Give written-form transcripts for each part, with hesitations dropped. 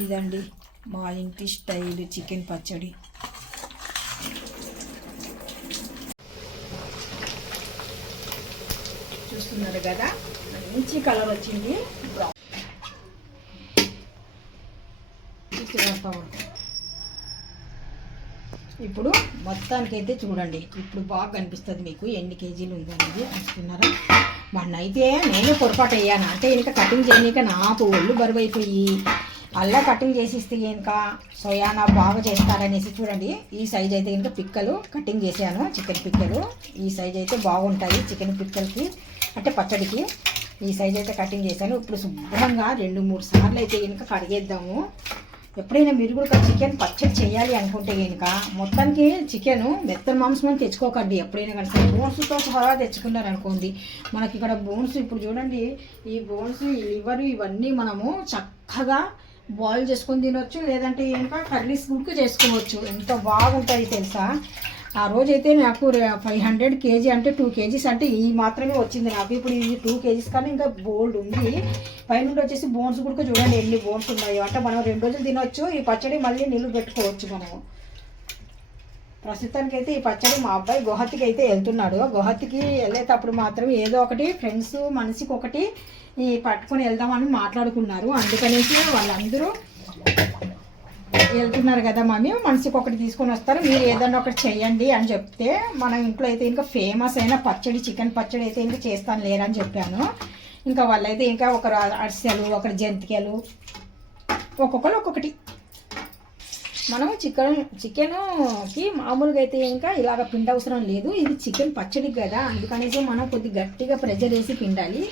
ఇదండి మా ఇంటి స్టైల్ చికెన్ పచ్చడి. చూస్తున్నారు కదా, మంచి కలర్ వచ్చింది. ఇప్పుడు మొత్తానికైతే చూడండి, ఇప్పుడు బాగా కనిపిస్తుంది మీకు ఎన్ని కేజీలు ఉందనేది. చూస్తున్నారా, మొన్నైతే నేనే పొరపాటు అయ్యాను. అంటే ఇంకా కటింగ్ చేయక నాకు ఒళ్ళు బరువు అయిపోయి అల్లా కటింగ్ చేసిస్తే ఇంకా సోయానా బాగా చేస్తారనేసి చూడండి, ఈ సైజ్ అయితే ఇంకా పిక్కలు కటింగ్ చేశాను. చికెన్ పిక్కలు ఈ సైజ్ అయితే బాగుంటాయి చికెన్ పిక్కలకి, అంటే పచ్చడికి. ఈ సైజ్ అయితే కటింగ్ చేశాను. ఇప్పుడు శుభ్రంగా 2-3 సార్లు అయితే కనుక కడిగేద్దాము. ఎప్పుడైనా మీరు కూడా చికెన్ పచ్చడి చేయాలి అనుకుంటే కనుక మొత్తానికి చికెను మెత్తని మాంసం తెచ్చుకోకండి. ఎప్పుడైనా కనుక బోన్స్తో సహా తెచ్చుకున్నారనుకోండి, మనకి ఇక్కడ బోన్స్ ఇప్పుడు చూడండి, ఈ బోన్స్ లివర్ ఇవన్నీ మనము చక్కగా బాయిల్ చేసుకొని తినవచ్చు, లేదంటే ఇంకా కర్రీస్ కూడా చేసుకోవచ్చు. ఎంత బాగుంటుంది తెలుసా. ఆ రోజైతే నాకు 500 kg అంటే 2 kgs అంటే ఈ మాత్రమే వచ్చింది నాకు. ఇప్పుడు ఇది 2 kgs కానీ ఇంకా బోల్డ్ ఉంది. పైనుండి వచ్చేసి బోన్స్ కూడా చూడండి ఎన్ని బోన్స్ ఉన్నాయో. అంటే మనం 2 రోజులు తినవచ్చు ఈ పచ్చడి, మళ్ళీ నిల్వ పెట్టుకోవచ్చు మనము. ప్రస్తుతానికి అయితే ఈ పచ్చడి మా అబ్బాయి గుహతికి అయితే వెళ్తున్నాడు. గుహతికి వెళ్ళేటప్పుడు మాత్రం ఏదో ఒకటి ఫ్రెండ్స్ మనిషికి ఒకటి పట్టుకొని వెళ్దామని మాట్లాడుకున్నారు. అందుకనేసి వాళ్ళందరూ వెళ్తున్నారు కదా మమ్మీ, మనిషికి ఒకటి తీసుకొని వస్తారు, మీరు ఏదన్నా ఒకటి చెయ్యండి అని చెప్తే, మన ఇంట్లో అయితే ఇంకా ఫేమస్ అయిన పచ్చడి చికెన్ పచ్చడి అయితే ఇంకా చేస్తాను లేరని చెప్పాను. ఇంకా వాళ్ళైతే ఇంకా ఒకరు అరిసెలు, ఒకరు జంతికలు, ఒక్కొక్కరు ఒక్కొక్కటి. మనం చికెన్కి మామూలుగా అయితే ఇంకా ఇలాగ పిండి అవసరం లేదు, ఇది చికెన్ పచ్చడి కదా, అందుకనేసి మనం కొద్దిగా గట్టిగా ప్రెజర్ వేసి పిండాలి.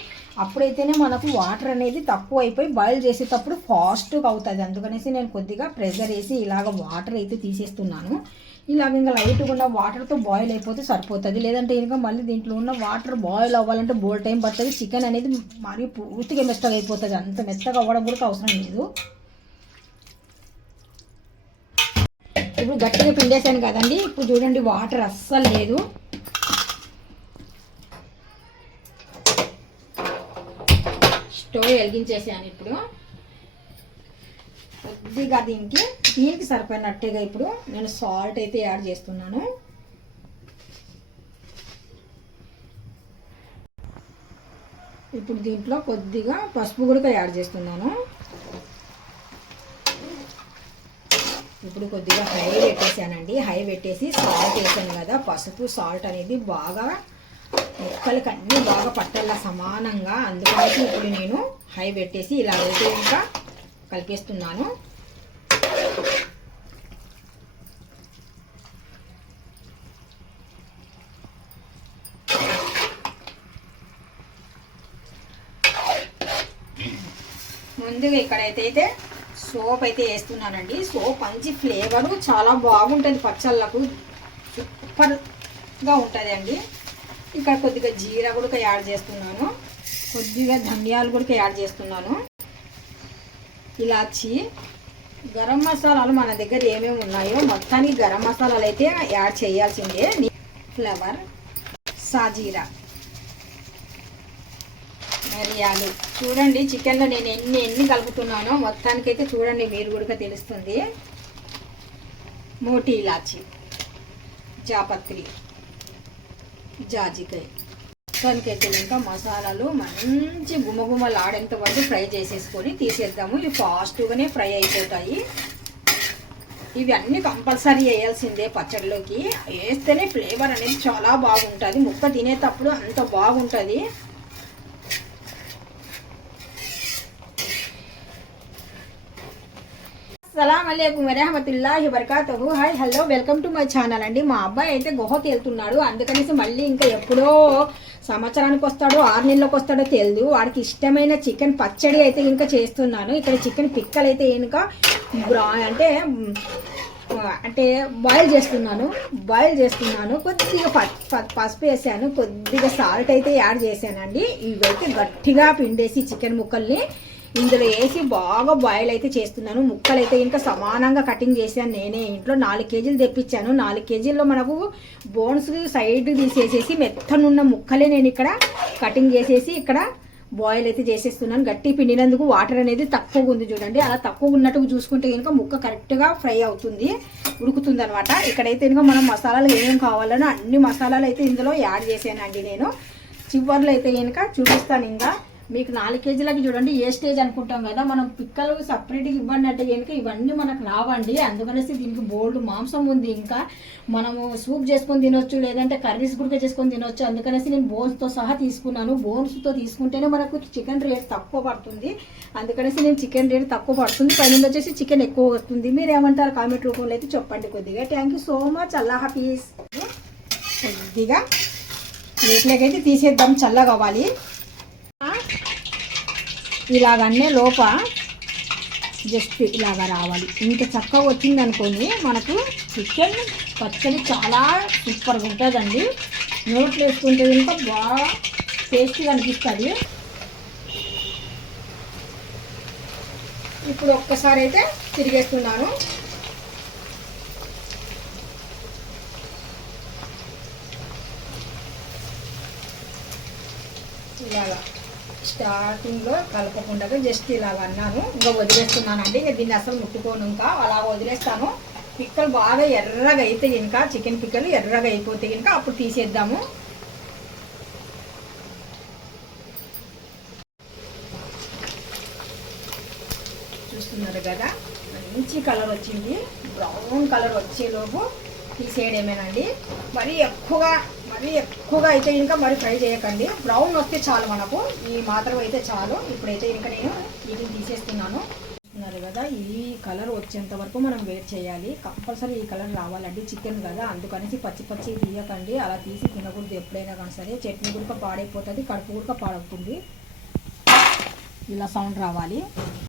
అప్పుడైతేనే మనకు వాటర్ అనేది తక్కువ అయిపోయి బాయిల్ చేసేటప్పుడు ఫాస్ట్గా అవుతుంది. అందుకనేసి నేను కొద్దిగా ప్రెజర్ వేసి ఇలాగ వాటర్ అయితే తీసేస్తున్నాను. ఇలాగ ఇంకా లైట్గా ఉన్న వాటర్తో బాయిల్ అయిపోతే సరిపోతుంది. లేదంటే ఇంకా మళ్ళీ దీంట్లో ఉన్న వాటర్ బాయిల్ అవ్వాలంటే బోల్ టైం పడుతుంది. చికెన్ అనేది మరీ పూర్తిగా మెత్తగా అయిపోతుంది. అంత మెత్తగా అవ్వడం కూడా అవసరం లేదు. ఇప్పుడు గట్టిగా పిండేసాను కదండి, ఇప్పుడు చూడండి వాటర్ అస్సలు లేదు. స్టవ్ వెలిగించేసాను. ఇప్పుడు కొద్దిగా దీనికి సరిపోయినట్టుగా ఇప్పుడు నేను సాల్ట్ అయితే యాడ్ చేస్తున్నాను. ఇప్పుడు దీంట్లో కొద్దిగా పసుపు కూడా యాడ్ చేస్తున్నాను. ఇప్పుడు కొద్దిగా హై పెట్టేసానండి. హై పెట్టేసి సాల్ట్ వేసాను కదా, పసుపు సాల్ట్ అనేది బాగా ముక్కలకి అన్నీ బాగా పట్టాల సమానంగా. అందుకనేసి ఇప్పుడు నేను హై పెట్టేసి ఇలా అయితే ఇంకా కలిపేస్తున్నాను. ముందుగా ఇక్కడైతే సోప్ అయితే వేస్తున్నానండి. సోప్ మంచి ఫ్లేవరు చాలా బాగుంటుంది, పచ్చళ్ళకు సూపర్గా ఉంటుంది అండి. ఇక్కడ కొద్దిగా జీరా కూడా యాడ్ చేస్తున్నాను, కొద్దిగా ధనియాలు కూడా యాడ్ చేస్తున్నాను, ఇలాచి, గరం మసాలాలు మన దగ్గర ఏమేమి ఉన్నాయో మొత్తానికి గరం మసాలాలు అయితే యాడ్ చేయాల్సిందే. ఫ్లేవర్, సాజీరా, మిరియాలు. చూడండి చికెన్లో నేను ఎన్ని కలుపుతున్నానో మొత్తానికైతే చూడండి, మీరు కూడా తెలుస్తుంది. మోటీ ఇలాచి, జాపత్రి, జాజికాయ. దానికైతే ఇంకా మసాలాలు మంచి గుమగుమలాడేంత వరకు ఫ్రై చేసేసుకొని తీసేద్దాము. ఇవి ఫాస్ట్గానే ఫ్రై అయిపోతాయి. ఇవి అన్నీ కంపల్సరీ వేయాల్సిందే పచ్చడిలోకి. వేస్తేనే ఫ్లేవర్ అనేది చాలా బాగుంటుంది, ముక్క తినేటప్పుడు అంత బాగుంటుంది. అస్సలాము అలైకుం వరహమతుల్లాహి వబరకాతుహు. Hi hello, welcome to my channel అండి. మా అబ్బాయి అయితే గుహకి వెళ్తున్నాడు, అందుకనేసి మళ్ళీ ఇంకా ఎప్పుడో సంవత్సరానికి వస్తాడో 6 నెలలకు వస్తాడో తెలియదు. వాడికి ఇష్టమైన చికెన్ పచ్చడి అయితే ఇంకా చేస్తున్నాను. ఇక్కడ చికెన్ పిక్కలు అయితే ఇంకా అంటే బాయిల్ చేస్తున్నాను. కొద్దిగా పసుపు వేసాను, కొద్దిగా సాల్ట్ అయితే యాడ్ చేశానండి. ఇవైతే గట్టిగా పిండేసి చికెన్ ముక్కల్ని ఇందులో వేసి బాగా బాయిల్ అయితే చేస్తున్నాను. ముక్కలు అయితే ఇంకా సమానంగా కటింగ్ చేశాను. నేనే ఇంట్లో 4 kgs తెప్పించాను. 4 kgsలో మనకు బోన్స్ సైడ్ తీసేసేసి మెత్తనున్న ముక్కలే నేను ఇక్కడ కటింగ్ చేసేసి ఇక్కడ బాయిల్ అయితే చేసేస్తున్నాను. గట్టి పిండినందుకు వాటర్ అనేది తక్కువగా ఉంది చూడండి. అలా తక్కువ ఉన్నట్టుగా చూసుకుంటే కనుక ముక్క కరెక్ట్గా ఫ్రై అవుతుంది, ఉడుకుతుంది అనమాట. ఇక్కడైతే కనుక మనం మసాలాలు ఏమేమి కావాలనో అన్ని మసాలాలు అయితే ఇందులో యాడ్ చేశానండి నేను. చివర్లో అయితే కనుక చూపిస్తాను. ఇంకా మీకు 4 కేజీలకి చూడండి ఏ స్టేజ్ అనుకుంటాం కదా, మనం పిక్కలు సపరేట్గా ఇవ్వండి అంటే కనుక ఇవన్నీ మనకు రావండి. అందుకనేసి దీనికి బోల్డ్ మాంసం ఉంది. ఇంకా మనము సూప్ చేసుకొని తినొచ్చు, లేదంటే కర్రీస్ కూడా చేసుకొని తినొచ్చు. అందుకనేసి నేను బోన్స్తో సహా తీసుకున్నాను. బోన్స్తో తీసుకుంటేనే మనకు చికెన్ రేట్ తక్కువ పడుతుంది. అందుకనేసి నేను చికెన్ రేట్ తక్కువ పడుతుంది, పైన వచ్చేసి చికెన్ ఎక్కువ వస్తుంది. మీరు ఏమంటారు కామెంట్ రూపంలో అయితే చెప్పండి కొద్దిగా. Thank you so much. అల్లా హాఫీజ్. కొద్దిగా ప్లేట్లోకి అయితే తీసేద్దాం, చల్లగా అవ్వాలి. ఇలాగనే లోప జస్ట్ ఇలాగ రావాలి. ఇంత చక్కగా వచ్చింది అనుకోండి మనకు చికెన్ పచ్చడి చాలా సూపర్గా ఉంటుందండి. నోట్లో వేసుకుంటే ఇంకా బాగా టేస్టీగా అనిపిస్తుంది. ఇప్పుడు ఒక్కసారి అయితే తిరిగేస్తున్నాను. ఇలాగా స్టార్టింగ్లో కలపకుండా జస్ట్ ఇలాగ అన్నాను, ఇంకా వదిలేస్తున్నానండి. ఇంకా దీన్ని అసలు ముట్టుకోను, ఇంకా అలా వదిలేస్తాను. పిక్కలు బాగా ఎర్రగా అయితే ఇంకా చికెన్ పిక్కలు ఎర్రగా అయిపోతే ఇంకా అప్పుడు తీసేద్దాము. చూస్తున్నారు కదా మంచి కలర్ వచ్చింది. బ్రౌన్ కలర్ వచ్చేలోపు తీసేయడమేనండి. మరీ ఎక్కువగా అయితే ఇంకా మరి ఫ్రై చేయకండి. బ్రౌన్ వస్తే చాలు, మనకు ఈ మాత్రం అయితే చాలు. ఇప్పుడైతే ఇంకా నేను వీటిని తీసేస్తున్నాను. చూస్తున్నారు కదా ఈ కలర్ వచ్చేంత వరకు మనం వెయిట్ చేయాలి. కంపల్సరీ ఈ కలర్ రావాలండి చికెన్ కదా, అందుకనేసి పచ్చి తీయకండి. అలా తీసి తినకూడదు ఎప్పుడైనా కానీ సరే. చట్నీ కూడా పాడైపోతుంది, కడుపు కూడా పాడవుతుంది. ఇలా సౌండ్ రావాలి.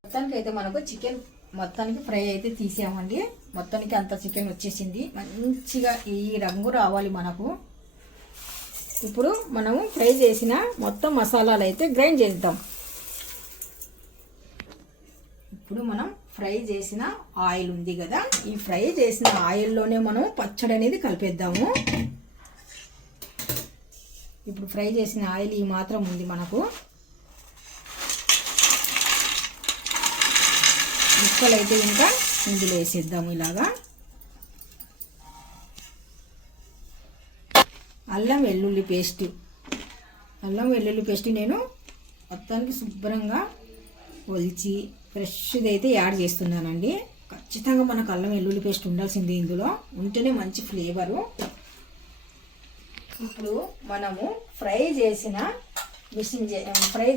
మొత్తానికి అయితే మనకు చికెన్ మొత్తానికి ఫ్రై అయితే తీసామండి. మొత్తానికి అంత చికెన్ వచ్చేసింది. మంచిగా ఈ రంగు రావాలి మనకు. ఇప్పుడు మనము ఫ్రై చేసిన మొత్తం మసాలాలు అయితే గ్రైండ్ చేద్దాం. ఇప్పుడు మనం ఫ్రై చేసిన ఆయిల్ ఉంది కదా, ఈ ఫ్రై చేసిన ఆయిల్లోనే మనం పచ్చడి అనేది కలిపేద్దాము. ఇప్పుడు ఫ్రై చేసిన ఆయిల్ ఈ మాత్రం ఉంది మనకు. ముక్కలు అయితే ఇంకా ఇందులో వేసేద్దాము. ఇలాగా అల్లం వెల్లుల్లి పేస్ట్ నేను మొత్తానికి శుభ్రంగా ఒలిచి ఫ్రెష్ది అయితే యాడ్ చేస్తున్నానండి. ఖచ్చితంగా మనకు అల్లం వెల్లుల్లి పేస్ట్ ఉండాల్సింది, ఇందులో ఉంటేనే మంచి ఫ్లేవరు. ఇప్పుడు మనము ఫ్రై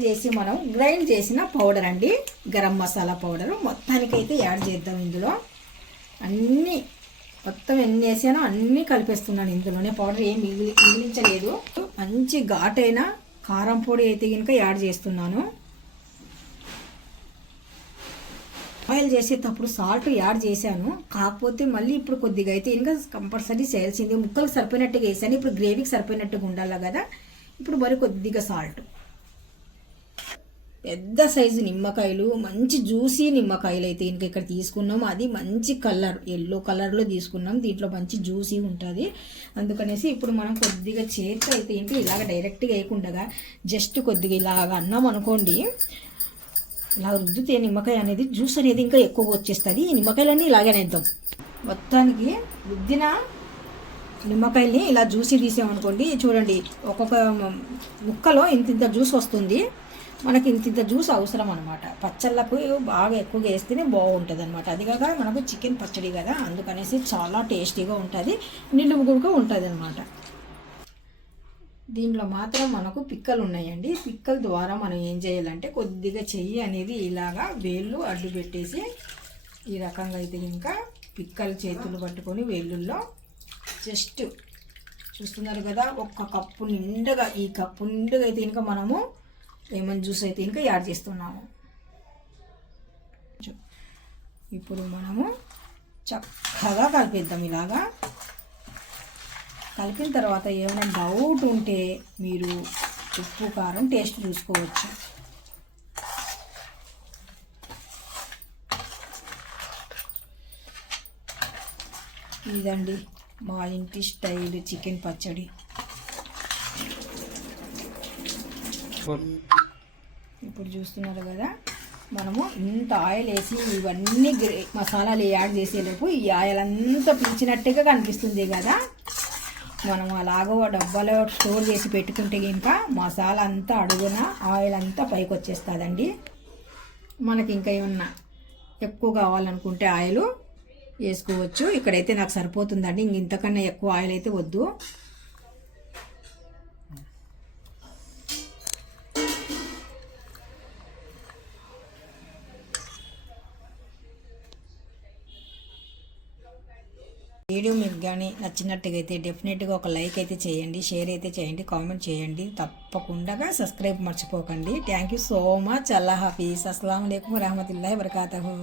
చేసి మనం గ్రైండ్ చేసిన పౌడర్ అండి, గరం మసాలా పౌడర్ మొత్తానికైతే యాడ్ చేద్దాం. ఇందులో అన్నీ మొత్తం ఎన్ని వేసానో అన్నీ కలిపేస్తున్నాను ఇందులోనే. పౌడర్ ఏం మిగిలించలేదు. మంచి ఘాటైన కారం పొడి అయితే కనుక యాడ్ చేస్తున్నాను. బాయిల్ చేసేటప్పుడు సాల్ట్ యాడ్ చేశాను, కాకపోతే మళ్ళీ ఇప్పుడు కొద్దిగా అయితే ఇంకా కంపల్సరీ చేయాల్సింది. ముక్కలకు సరిపోయినట్టుగా వేసాను, ఇప్పుడు గ్రేవీకి సరిపోయినట్టుగా ఉండాలి కదా. ఇప్పుడు మరి కొద్దిగా సాల్ట్. పెద్ద సైజు నిమ్మకాయలు, మంచి జ్యూసీ నిమ్మకాయలు అయితే ఇంకా ఇక్కడ తీసుకున్నాం. అది మంచి కలర్, ఎల్లో కలర్లో తీసుకున్నాం. దీంట్లో మంచి జ్యూసీ ఉంటుంది. అందుకనేసి ఇప్పుడు మనం కొద్దిగా చేతితో అయితే ఏంటి ఇలాగ డైరెక్ట్గా వేయకుండా జస్ట్ కొద్దిగా ఇలాగ అన్నాం అనుకోండి, ఇలా రుద్దితే నిమ్మకాయ అనేది జ్యూస్ అనేది ఇంకా ఎక్కువగా వచ్చేస్తుంది. ఈ నిమ్మకాయలన్నీ ఇలాగే వేద్దాం. మొత్తానికి రుద్దిన నిమ్మకాయల్ని ఇలా జ్యూసీ తీసామనుకోండి, చూడండి ఒక్కొక్క ముక్కలో ఇంత జ్యూస్ వస్తుంది. మనకి ఇంత జ్యూస్ అవసరం అనమాట. పచ్చళ్ళకు బాగా ఎక్కువగా వేస్తేనే బాగుంటుంది అనమాట. అది కాక మనకు చికెన్ పచ్చడి కదా, అందుకనేసి చాలా టేస్టీగా ఉంటుంది, నిలువుగా ఉంటుంది అనమాట. దీంట్లో మాత్రం మనకు పిక్కలు ఉన్నాయండి. పిక్కల ద్వారా మనం ఏం చేయాలంటే కొద్దిగా చెయ్యి అనేది ఇలాగా వేళ్ళు అడ్డు పెట్టేసి ఈ రకంగా అయితే ఇంకా పిక్కలు చేతులు పట్టుకొని వేళ్ళుల్లో జస్ట్ చూస్తున్నారు కదా, ఒక్క కప్పు నిండుగా, ఈ కప్పు నిండుగా అయితే ఇంకా మనము లెమన్ జ్యూస్ అయితే ఇంకా యాడ్ చేస్తున్నాము. ఇప్పుడు మనము చక్కగా కలిపేద్దాం. ఇలాగా కలిపిన తర్వాత ఏమైనా డౌట్ ఉంటే మీరు ఉప్పు కారం టేస్ట్ చూసుకోవచ్చు. ఇదండి మా ఇంటి స్టైల్ చికెన్ పచ్చడి. ఇప్పుడు చూస్తున్నారు కదా, మనము ఇంత ఆయిల్ వేసి ఇవన్నీ మసాలాలు యాడ్ చేసేలోపు ఈ ఆయిల్ అంతా పీల్చినట్టుగా కనిపిస్తుంది కదా. మనం అలాగో డబ్బాలో స్టోర్ చేసి పెట్టుకుంటే ఇంకా మసాలా అంతా అడుగున ఆయిల్ అంతా పైకి వచ్చేస్తుందండి. మనకి ఇంకా ఏమన్నా ఎక్కువ కావాలనుకుంటే ఆయిల్ వేసుకోవచ్చు. ఇక్కడైతే నాకు సరిపోతుందండి, ఇంతకన్నా ఎక్కువ ఆయిల్ అయితే వద్దు. వీడియో మీకు కానీ నచ్చినట్టుగా అయితే డెఫినెట్గా ఒక లైక్ అయితే చేయండి, షేర్ అయితే చేయండి, కామెంట్ చేయండి. తప్పకుండా సబ్స్క్రైబ్ మర్చిపోకండి. Thank you so much. అల్లా హాఫీజ్. అస్సలాము అలైకుం వరహమతుల్లాహి వబరకాతుహు.